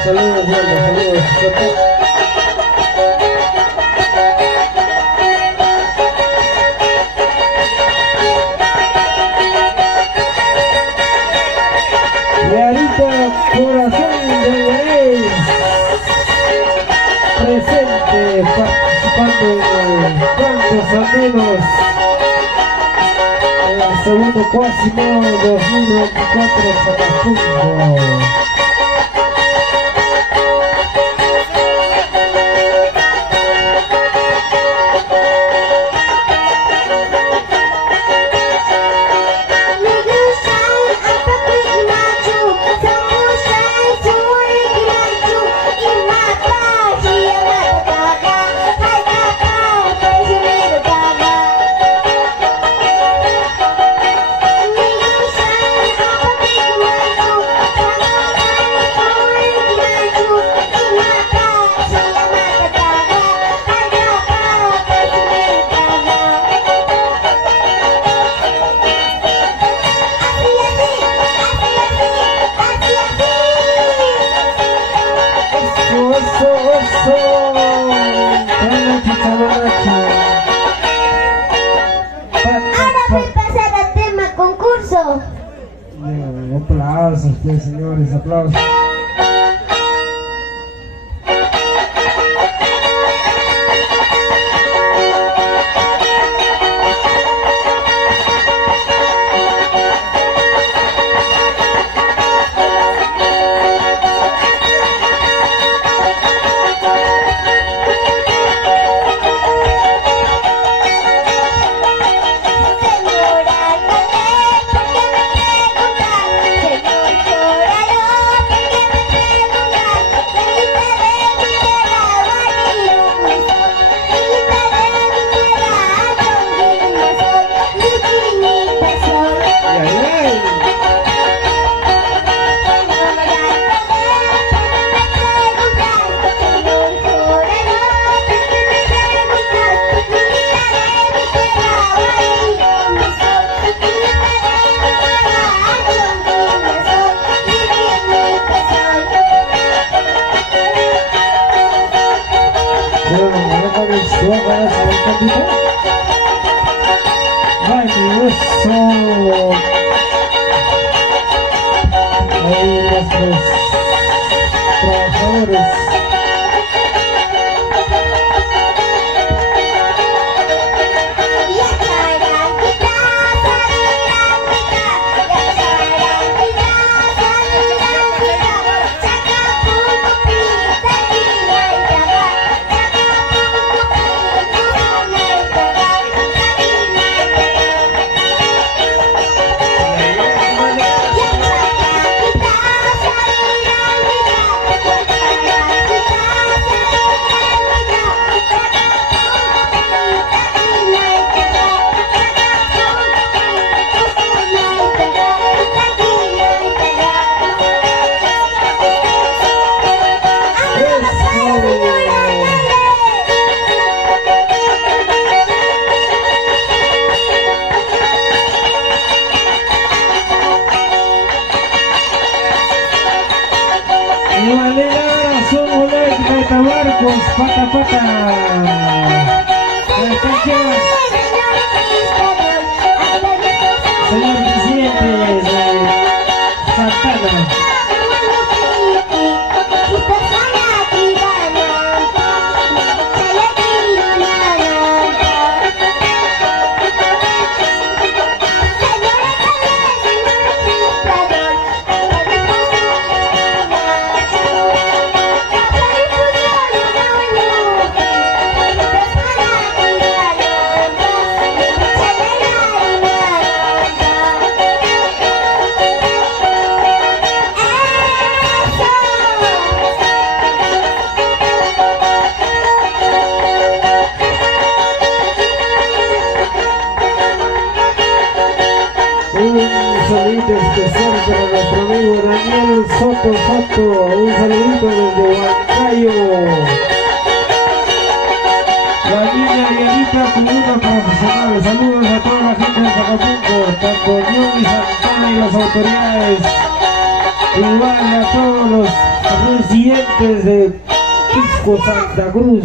Saludos, Waldo, saludos. Y ahorita, corazón de Guarey, presente, participando en cuantos anhelos en el segundo Quasimodo 2024 Acapulco. Aplausos, pues, señores, aplausos. Vai, eso. Ahí nuestros trabajadores. Tabarcos, pata pata. Señor presidente Santana. saludito especial para nuestro amigo Daniel Soto. Un saludito desde Huancayo. La niña Arielita, columna profesional. Saludos a toda la gente de Acapulco, tanto Dios y Santana y las autoridades. Igual a todos los disidentes de Pisco Santa Cruz.